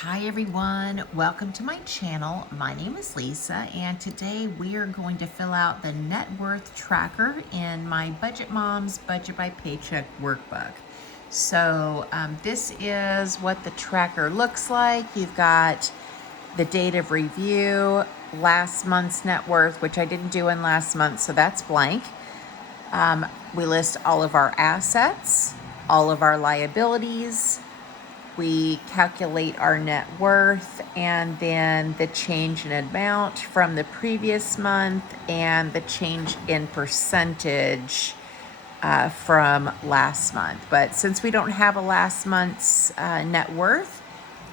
Hi everyone, welcome to my channel. My name is Lisa and today we are going to fill out the net worth tracker in my Budget Moms Budget by Paycheck workbook. So this is what the tracker looks like. You've got the date of review, last month's net worth, which I didn't do in last month, so that's blank. We list all of our assets, all of our liabilities. We calculate our net worth and then the change in amount from the previous month and the change in percentage from last month. But since we don't have a last month's net worth,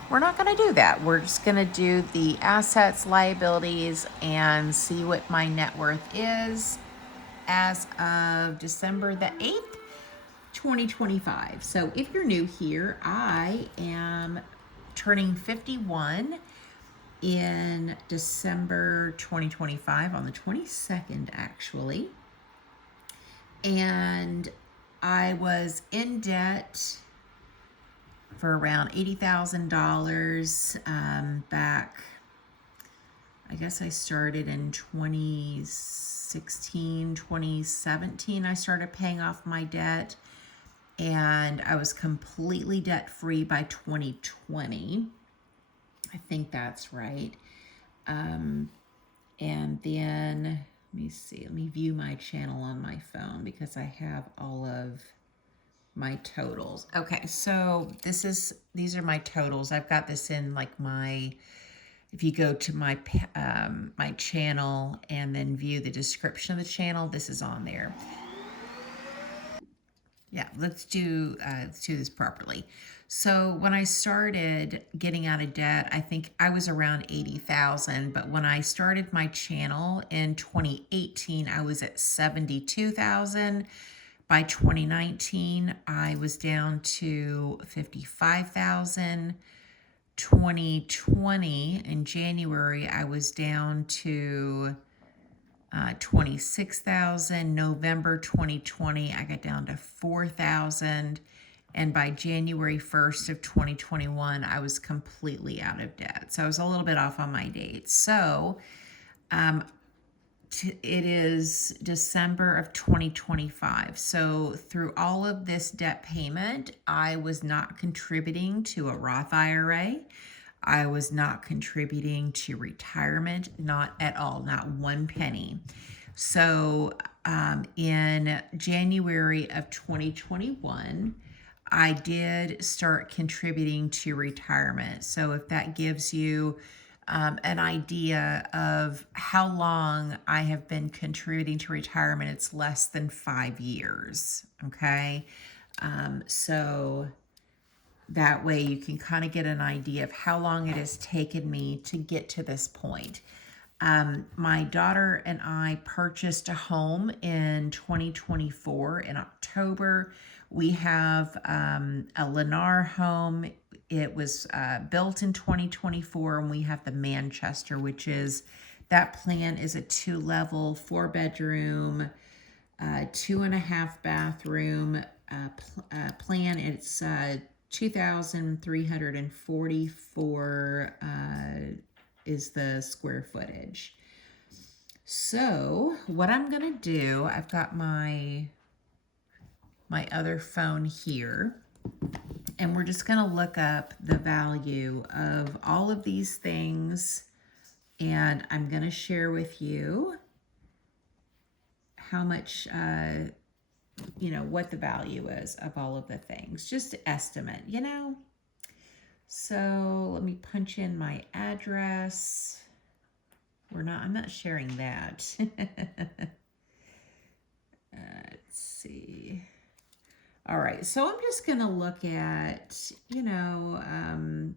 we're not going to do that. We're just going to do the assets, liabilities, and see what my net worth is as of December the 8th. 2025. So if you're new here, I am turning 51 in December 2025 on the 22nd actually. And I was in debt for around $80,000 back. I guess I started in 2016, 2017. I started paying off my debt. And I was completely debt-free by 2020. I think that's right. And then, let me see, let me view my channel on my phone because I have all of my totals. Okay, so these are my totals. I've got this in like if you go to my my channel and then view the description of the channel, this is on there. Yeah, let's do this properly. So when I started getting out of debt, I think I was around 80,000, but when I started my channel in 2018, I was at 72,000. By 2019, I was down to 55,000. 2020 in January, I was down to 26,000. November 2020, I got down to 4,000. And by January 1st of 2021, I was completely out of debt. So I was a little bit off on my dates. So it is December of 2025. So through all of this debt payment, I was not contributing to a Roth IRA. I was not contributing to retirement, not at all, not one penny. So in January of 2021, I did start contributing to retirement. So if that gives you an idea of how long I have been contributing to retirement, it's less than 5 years, okay? So that way you can kind of get an idea of how long it has taken me to get to this point. My daughter and I purchased a home in 2024 in October. We have a Lennar home. It was built in 2024, and we have the Manchester, which is, that plan is a 2-level, 4-bedroom, 2.5 bathroom plan. It's 2,344 is the square footage. So what I'm gonna do, I've got my other phone here, and we're just gonna look up the value of all of these things, and I'm gonna share with you how much what the value is of all of the things, just to estimate, So let me punch in my address. I'm not sharing that. Let's see. All right, so I'm just gonna look at,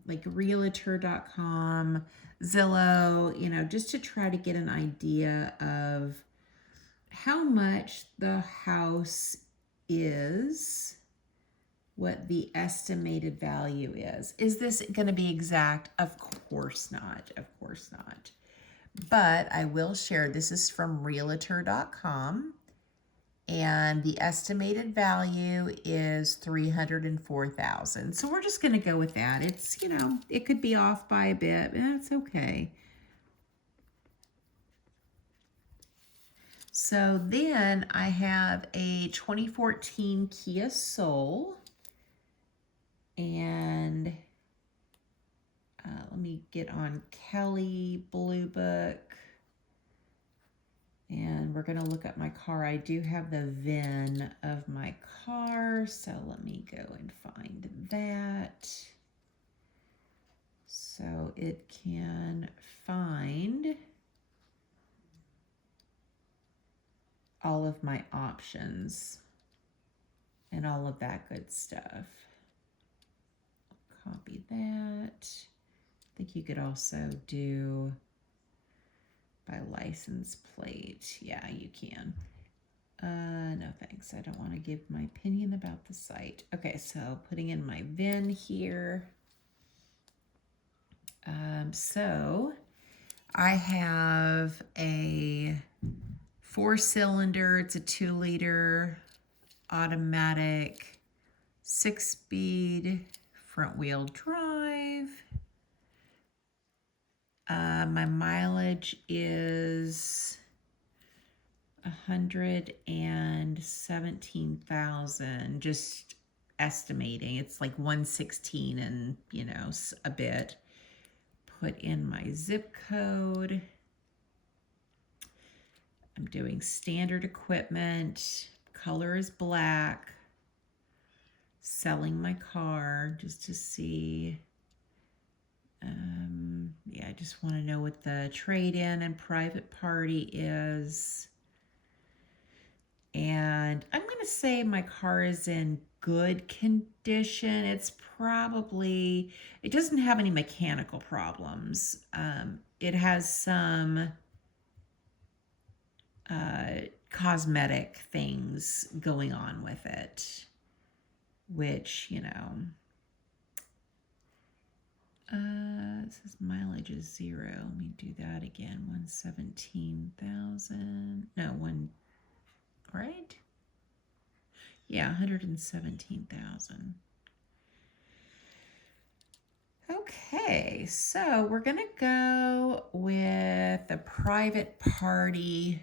like realtor.com, Zillow, just to try to get an idea of how much the house is, what the estimated value is. Is this going to be exact? Of course not. Of course not. But I will share, this is from realtor.com. and the estimated value is 304,000. So we're just going to go with that. It's, you know, it could be off by a bit, but that's okay. So then I have a 2014 Kia Soul, and let me get on Kelly Blue Book. And we're going to look up my car. I do have the VIN of my car, so let me go and find that. So it can find all of my options and all of that good stuff. Copy that. I think you could also do by license plate. Yeah, you can. No thanks. I don't want to give my opinion about the site. Okay, so putting in my VIN here. So I have a 4-cylinder. It's a 2-liter automatic 6-speed front-wheel drive. My mileage is 117,000, just estimating. It's like 116 and, you know, a bit. Put in my zip code. I'm doing standard equipment. Color is black. Selling my car just to see. Yeah, I just want to know what the trade-in and private party is. And I'm going to say my car is in good condition. It's probably, it doesn't have any mechanical problems. It has some cosmetic things going on with it, which, you know, it says mileage is 0. Let me do that again. 117,000. No, right? Yeah, 117,000. Okay, so we're gonna go with the private party,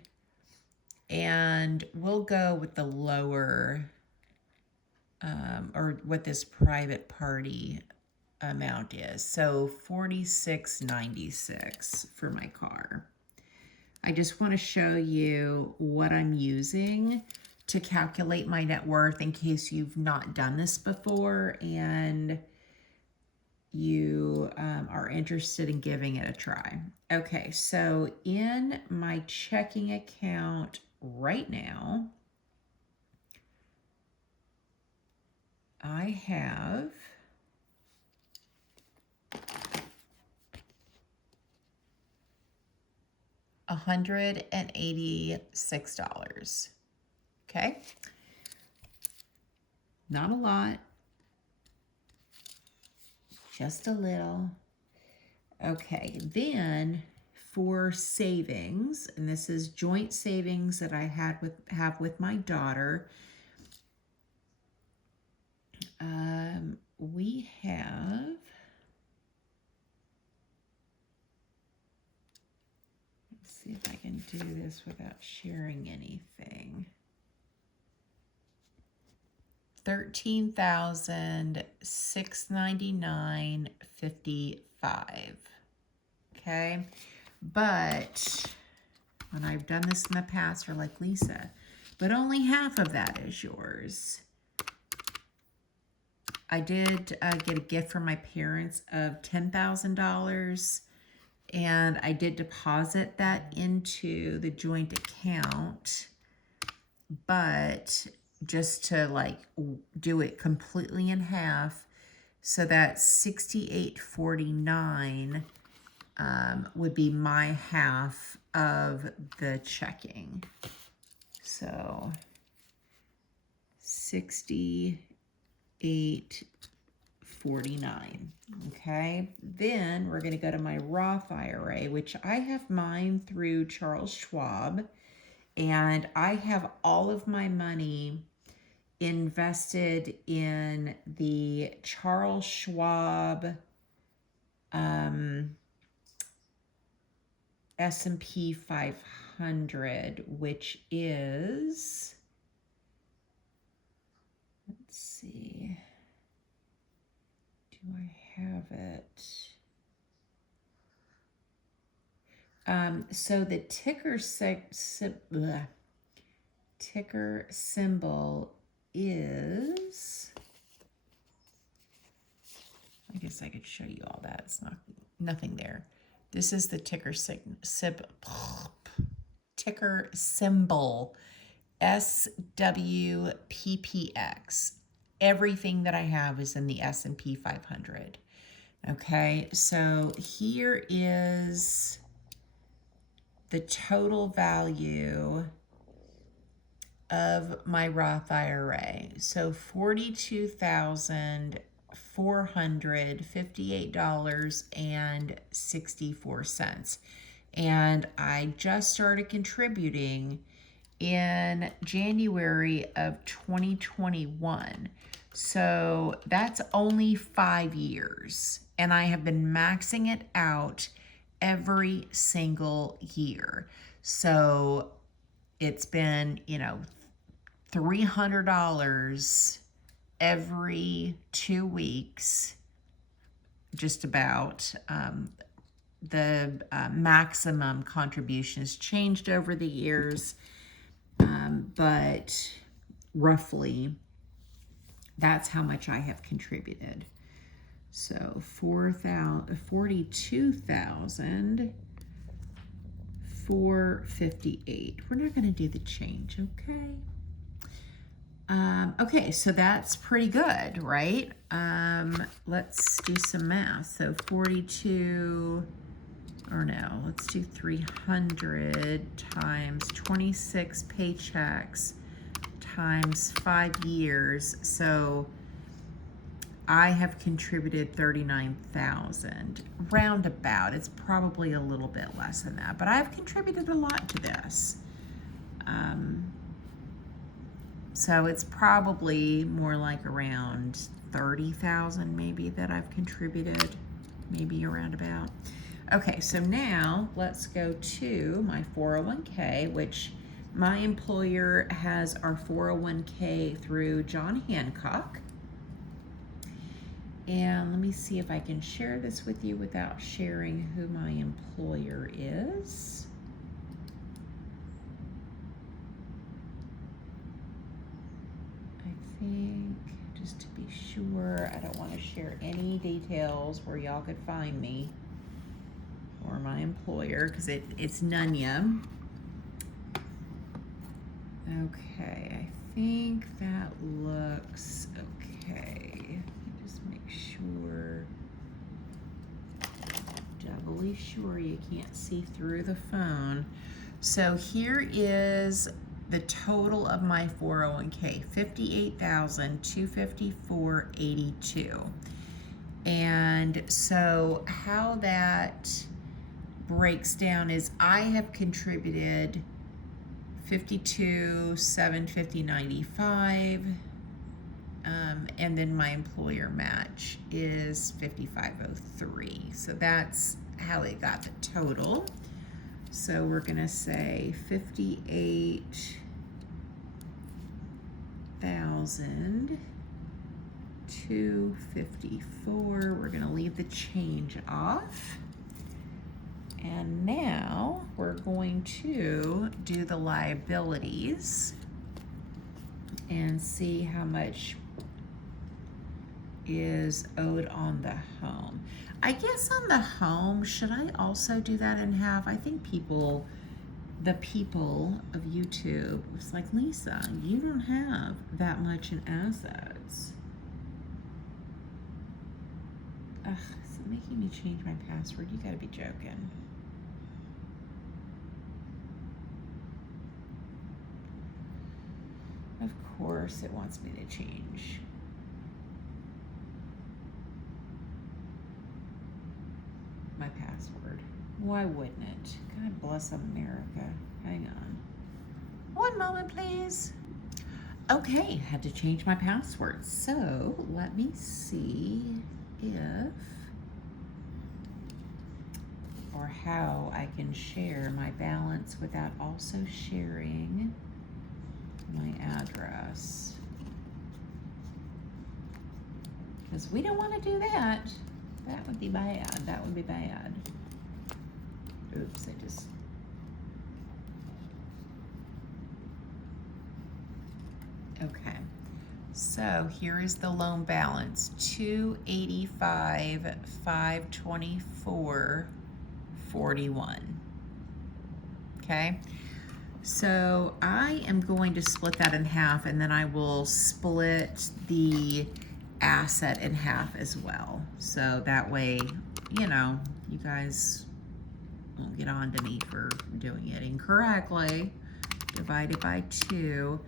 and we'll go with the lower, or what this private party amount is. So $46.96 for my car. I just want to show you what I'm using to calculate my net worth in case you've not done this before and you are interested in giving it a try. Okay, so in my checking account right now, I have $186. Okay, not a lot, just a little. Okay, then for savings, and this is joint savings that I have with my daughter. We have, let's see if I can do this without sharing anything. $13,699.55. Okay, but when I've done this in the past, you're like, Lisa, but only half of that is yours. I did get a gift from my parents of $10,000, and I did deposit that into the joint account, but just to like do it completely in half, so that $68.49 would be my half of the checking. So $68.49. Okay, then we're going to go to my Roth IRA, which I have mine through Charles Schwab, And I have all of my money invested in the Charles Schwab S&P 500, which is, let's see, do I have it? So the ticker symbol is, I guess I could show you all that. It's nothing there. This is the ticker symbol SWPPX. Everything that I have is in the S&P 500. Okay, so here is the total value of my Roth IRA. So $42,458.64. And I just started contributing in January of 2021. So that's only 5 years. And I have been maxing it out every single year. So it's been, $300 every 2 weeks, just about. The maximum contributions changed over the years, but roughly that's how much I have contributed. So 42,458. We're not going to do the change, okay? Okay, so that's pretty good, right? Let's do some math. So 42, or no, let's do 300 times 26 paychecks times 5 years. So I have contributed 39,000, roundabout. It's probably a little bit less than that, but I've contributed a lot to this. So it's probably more like around 30,000 maybe that I've contributed, maybe around about. Okay, so now let's go to my 401k, which my employer has our 401k through John Hancock. And let me see if I can share this with you without sharing who my employer is. Just to be sure, I don't want to share any details where y'all could find me or my employer, because it's Nunya. Okay, I think that looks okay. Let me just make sure, doubly sure you can't see through the phone. So here is the total of my 401k, $58,254.82. And so how that breaks down is I have contributed $52,750.95, and then my employer match is $55.03. So that's how it got the total. So we're gonna say 58,254. We're gonna leave the change off. And now we're going to do the liabilities and see how much is owed on the home. I guess on the home, should I also do that in half? I think the people of YouTube was like, Lisa, you don't have that much in assets. Ugh, is it making me change my password? You gotta be joking. Of course it wants me to change. My password. Why wouldn't it? God bless America. Hang on. One moment, please. Okay, had to change my password. So let me see if or how I can share my balance without also sharing my address. Because we don't want to do that. That would be bad. That would be bad. Oops, I just... Okay. So here is the loan balance, $285,524.41. Okay. So I am going to split that in half, and then I will split the asset in half as well. So that way, you know, you guys won't get on to me for doing it incorrectly. Divided by 2.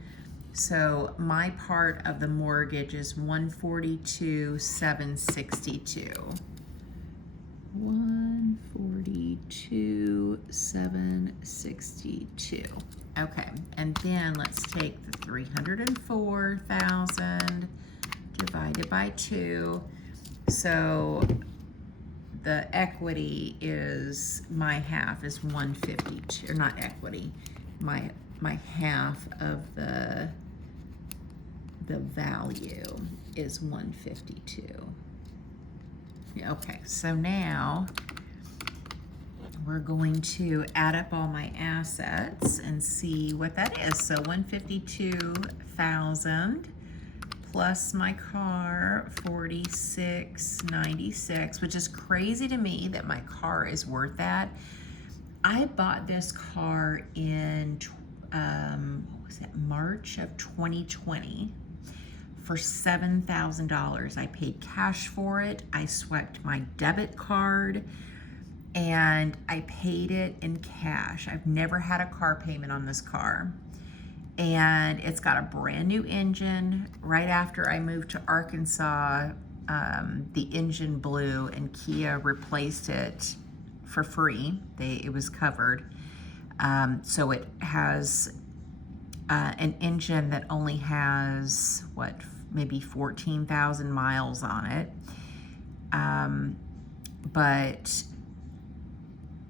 So my part of the mortgage is $142,762. $142,762. Okay, and then let's take the 304,000 divided by 2. So the equity is, my half is 152, or not equity, my half of the value is 152. Okay, so now we're going to add up all my assets and see what that is. So 152,000 plus my car, 4696, which is crazy to me that my car is worth that. I bought this car in what was it, March of 2020 for $7,000. I paid cash for it. I swiped my debit card and I paid it in cash. I've never had a car payment on this car. And it's got a brand new engine. Right after I moved to Arkansas, the engine blew and Kia replaced it for free. It was covered. So it has an engine that only has, what, maybe 14,000 miles on it. But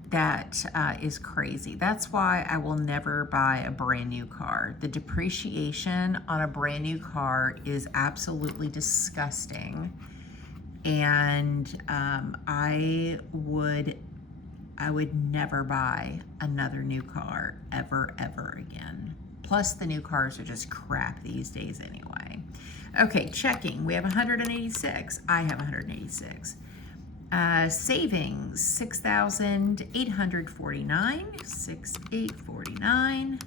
that is crazy. That's why I will never buy a brand new car. The depreciation on a brand new car is absolutely disgusting. And I would never buy another new car ever again. Plus the new cars are just crap these days anyway. Okay, checking. We have 186. I have 186. Savings, 6,849, 6,849,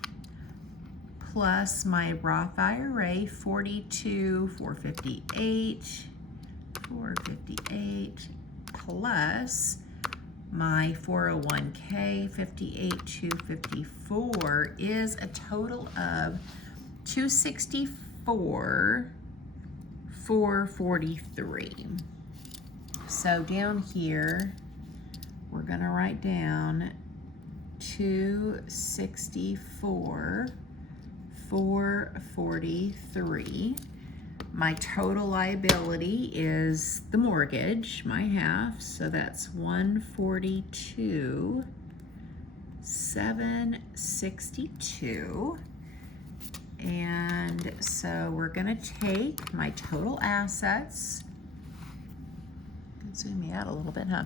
plus my Roth IRA, 42,458, 458, plus my 401k, 58,254, is a total of 264,443. So down here, we're gonna write down 264,443. My total liability is the mortgage, my half, so that's 142,762. And so we're gonna take my total assets, zoom me out a little bit, huh?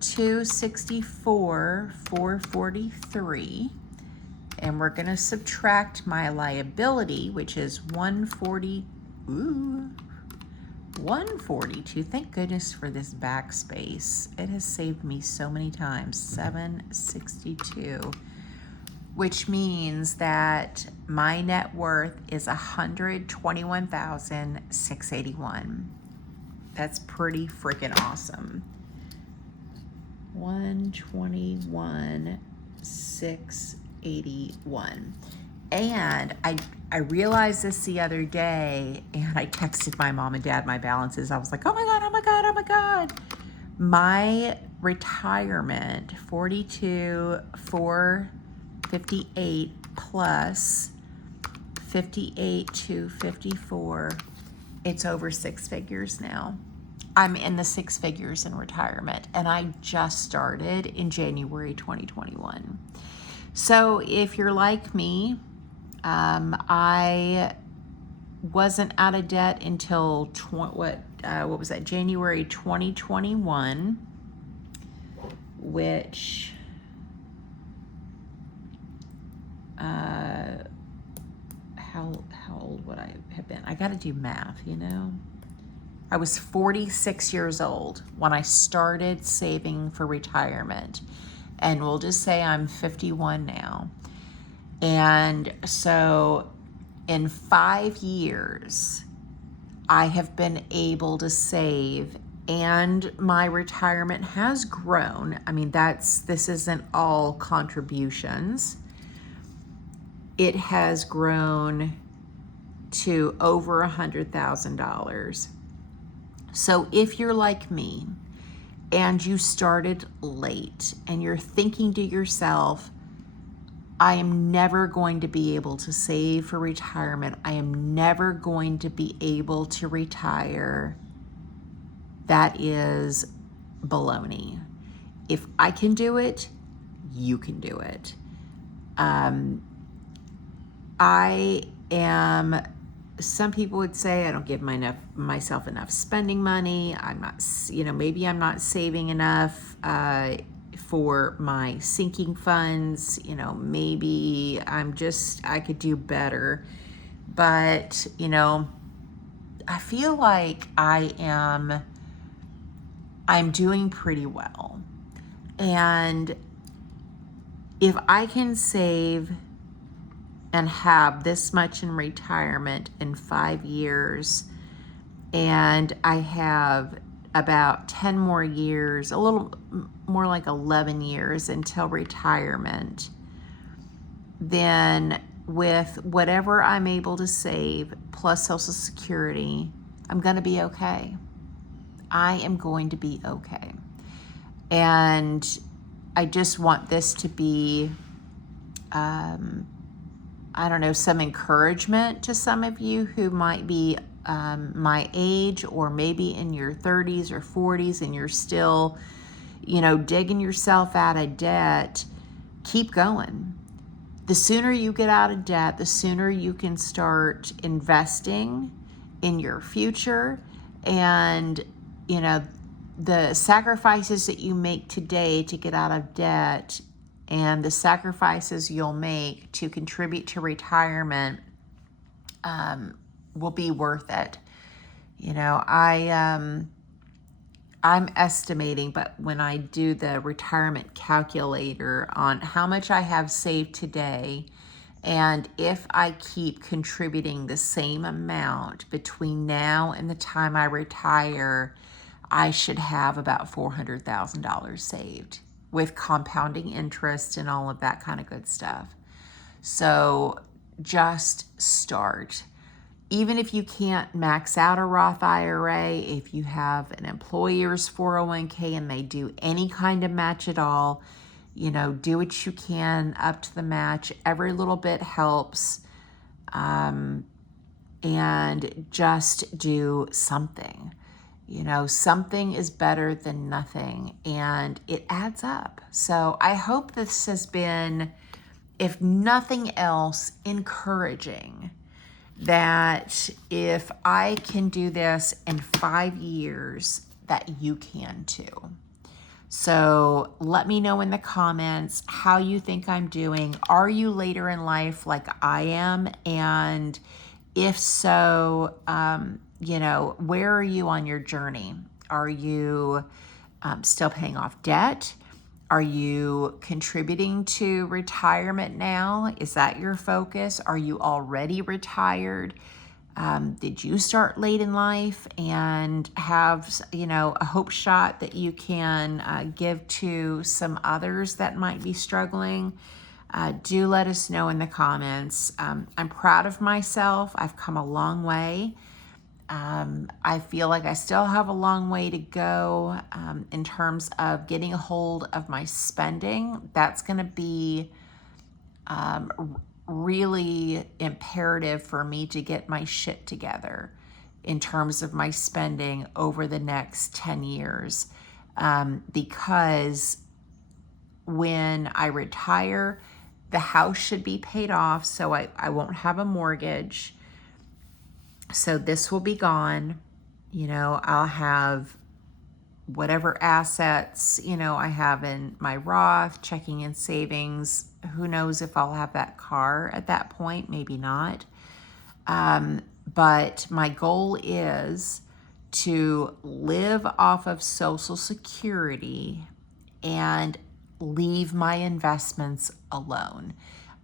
264,443, and we're gonna subtract my liability, which is 142. Thank goodness for this backspace. It has saved me so many times. 762, which means that my net worth is 121,681. That's pretty freaking awesome. 121,681. And I realized this the other day, and I texted my mom and dad my balances. I was like, oh my God, oh my God, oh my God. My retirement, 42,458 plus 58 to 54, it's over 6 figures now. I'm in the 6 figures in retirement, and I just started in January 2021. So if you're like me, I wasn't out of debt until what was that, January 2021, which how old would I have been? I got to do math, you know. I was 46 years old when I started saving for retirement, and we'll just say I'm 51 now. And so in 5 years, I have been able to save, and my retirement has grown. I mean, this isn't all contributions. It has grown to over $100,000. So if you're like me and you started late and you're thinking to yourself, I am never going to be able to save for retirement, I am never going to be able to retire, that is baloney. If I can do it, you can do it. Some people would say I don't give myself enough spending money. I'm not, maybe I'm not saving enough for my sinking funds. Maybe I could do better. But, I feel like I'm doing pretty well. And if I can save and have this much in retirement in 5 years, and I have about 10 more years, a little more like 11 years until retirement, then with whatever I'm able to save plus Social Security, I'm going to be okay. I am going to be okay. And I just want this to be some encouragement to some of you who might be my age, or maybe in your 30s or 40s, and you're still, digging yourself out of debt. Keep going. The sooner you get out of debt, the sooner you can start investing in your future. And, the sacrifices that you make today to get out of debt and the sacrifices you'll make to contribute to retirement will be worth it. I'm estimating, but when I do the retirement calculator on how much I have saved today, and if I keep contributing the same amount between now and the time I retire, I should have about $400,000 saved, with compounding interest and all of that kind of good stuff. So just start. Even if you can't max out a Roth IRA, if you have an employer's 401k and they do any kind of match at all, do what you can up to the match. Every little bit helps. And just do something. Something is better than nothing, and it adds up. So I hope this has been, if nothing else, encouraging, that if I can do this in 5 years, that you can too. So let me know in the comments how you think I'm doing. Are you later in life like I am? And if so, where are you on your journey? Are you still paying off debt? Are you contributing to retirement now? Is that your focus? Are you already retired? Did you start late in life and have, a hope shot that you can give to some others that might be struggling? Do let us know in the comments. I'm proud of myself. I've come a long way. I feel like I still have a long way to go in terms of getting a hold of my spending. That's going to be really imperative for me to get my shit together in terms of my spending over the next 10 years. Because when I retire, the house should be paid off, so I won't have a mortgage. So this will be gone. I'll have whatever assets, I have in my Roth, checking and savings. Who knows if I'll have that car at that point, maybe not. But my goal is to live off of Social Security and leave my investments alone.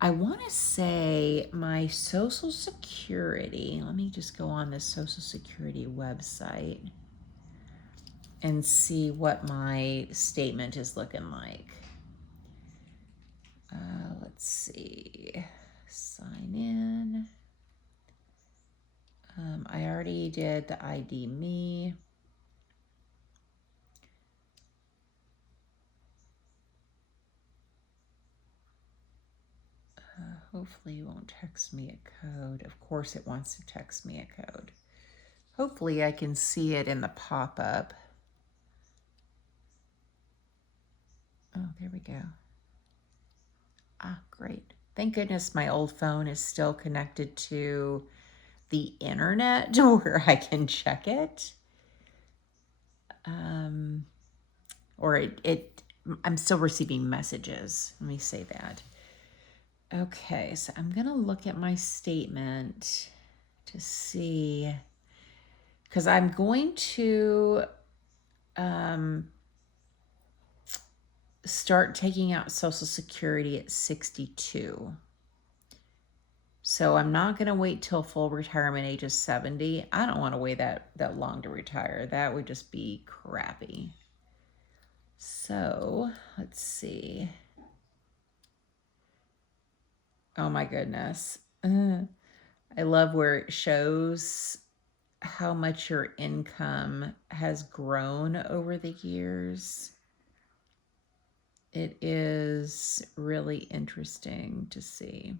I want to say my Social Security, let me just go on the Social Security website and see what my statement is looking like. Let's see, sign in. I already did the ID me. Hopefully it won't text me a code. Of course it wants to text me a code. Hopefully I can see it in the pop-up. Oh, there we go. Ah, great. Thank goodness my old phone is still connected to the internet where I can check it. I'm still receiving messages. Let me say that. Okay, so I'm gonna look at my statement to see, because I'm going to start taking out Social Security at 62. So I'm not going to wait till full retirement age of 70. I don't want to wait that long to retire. That would just be crappy. So let's see. Oh my goodness. I love where it shows how much your income has grown over the years. It is really interesting to see.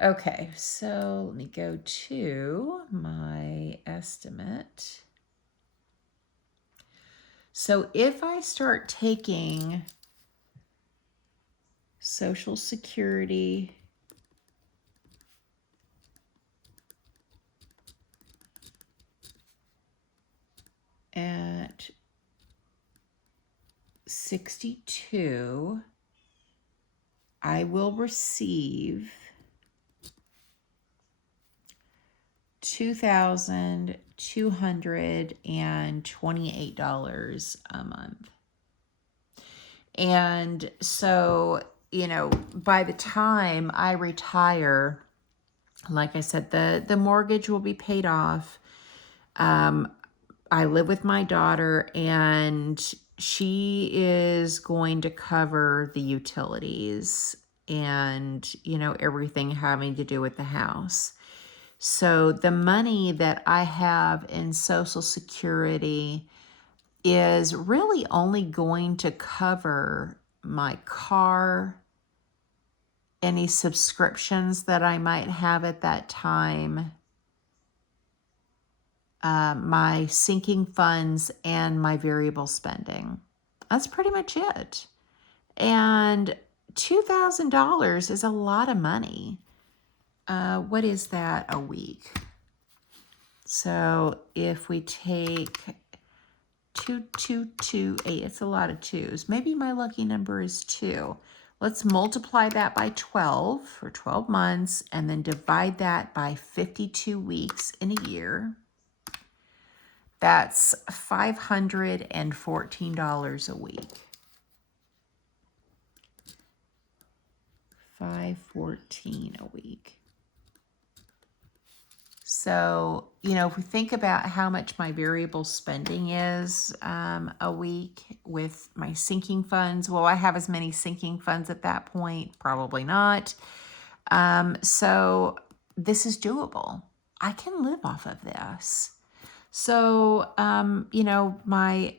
Okay, so let me go to my estimate. So if I start taking Social Security at 62, I will receive $2,228 a month. And so, by the time I retire, like I said, the mortgage will be paid off. I live with my daughter, and she is going to cover the utilities and, everything having to do with the house. So the money that I have in Social Security is really only going to cover my car, any subscriptions that I might have at that time, my sinking funds, and my variable spending. That's pretty much it. And $2,000 is a lot of money. What is that a week? So if we take 2228, it's a lot of twos. Maybe my lucky number is 2. Let's multiply that by 12 for 12 months and then divide that by 52 weeks in a year. That's $514 a week. $514 a week. So, if we think about how much my variable spending is a week with my sinking funds, will I have as many sinking funds at that point? Probably not. So this is doable. I can live off of this. So, my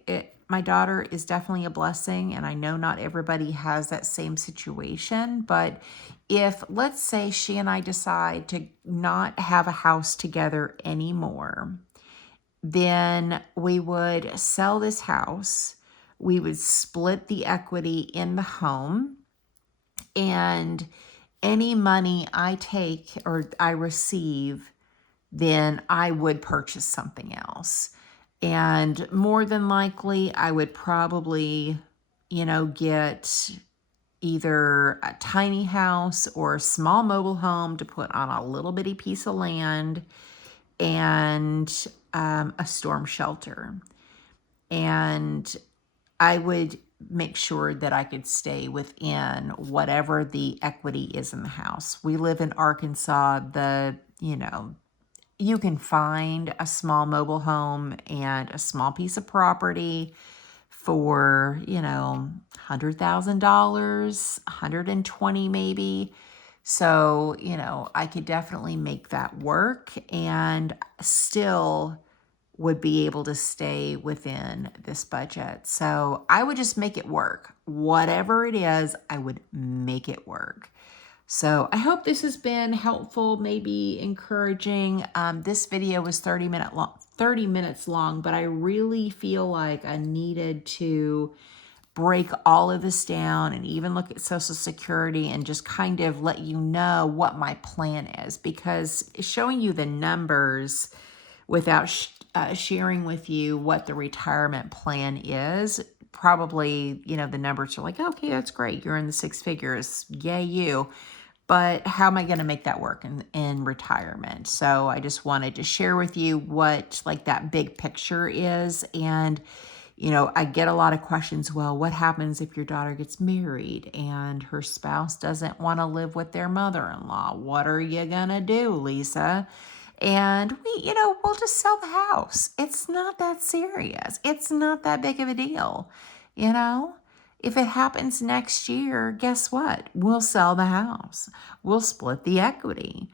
my daughter is definitely a blessing, and I know not everybody has that same situation, but if, let's say, she and I decide to not have a house together anymore, then we would sell this house. We would split the equity in the home, and any money I take or I receive, then I would purchase something else. And more than likely, I would probably, get either a tiny house or a small mobile home to put on a little bitty piece of land, and a storm shelter. And I would make sure that I could stay within whatever the equity is in the house. We live in Arkansas. You can find a small mobile home and a small piece of property for, $100,000, 120 maybe. So, I could definitely make that work and still would be able to stay within this budget. So I would just make it work. Whatever it is, I would make it work. So I hope this has been helpful, maybe encouraging. This video was 30 minutes long, but I really feel like I needed to break all of this down and even look at Social Security and just kind of let you know what my plan is, because showing you the numbers without sharing with you what the retirement plan is, probably, the numbers are like, okay, that's great. You're in the six figures. Yay, you. But how am I going to make that work in retirement? So I just wanted to share with you what like that big picture is. And, I get a lot of questions. Well, what happens if your daughter gets married and her spouse doesn't want to live with their mother-in-law? What are you going to do, Lisa? And we'll just sell the house. It's not that serious. It's not that big of a deal. If it happens next year, guess what? We'll sell the house. We'll split the equity.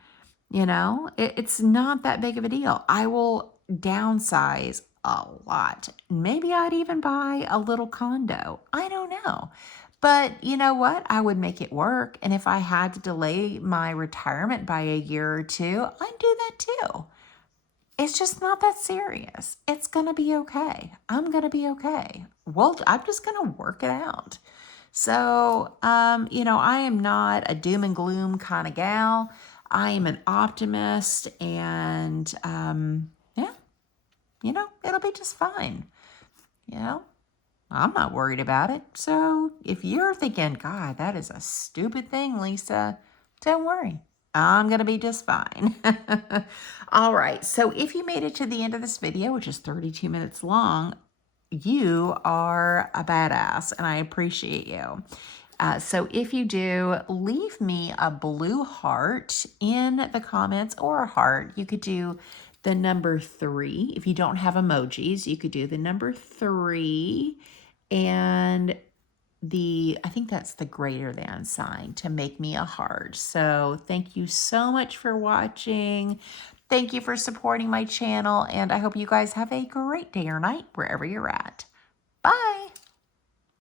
It's not that big of a deal. I will downsize a lot. Maybe I'd even buy a little condo. I don't know. But you know what? I would make it work. And if I had to delay my retirement by a year or two, I'd do that too. It's just not that serious. It's going to be okay. I'm going to be okay. Well, I'm just going to work it out. So, I am not a doom and gloom kind of gal. I am an optimist, and, yeah, it'll be just fine. I'm not worried about it. So if you're thinking, God, that is a stupid thing, Lisa, don't worry. I'm going to be just fine. All right. So if you made it to the end of this video, which is 32 minutes long, you are a badass, and I appreciate you. So if you do, leave me a blue heart in the comments, or a heart. You could do the number 3. If you don't have emojis, you could do the number 3 and I think that's the greater than sign to make me a heart. So thank you so much for watching. Thank you for supporting my channel, and I hope you guys have a great day or night wherever you're at. Bye.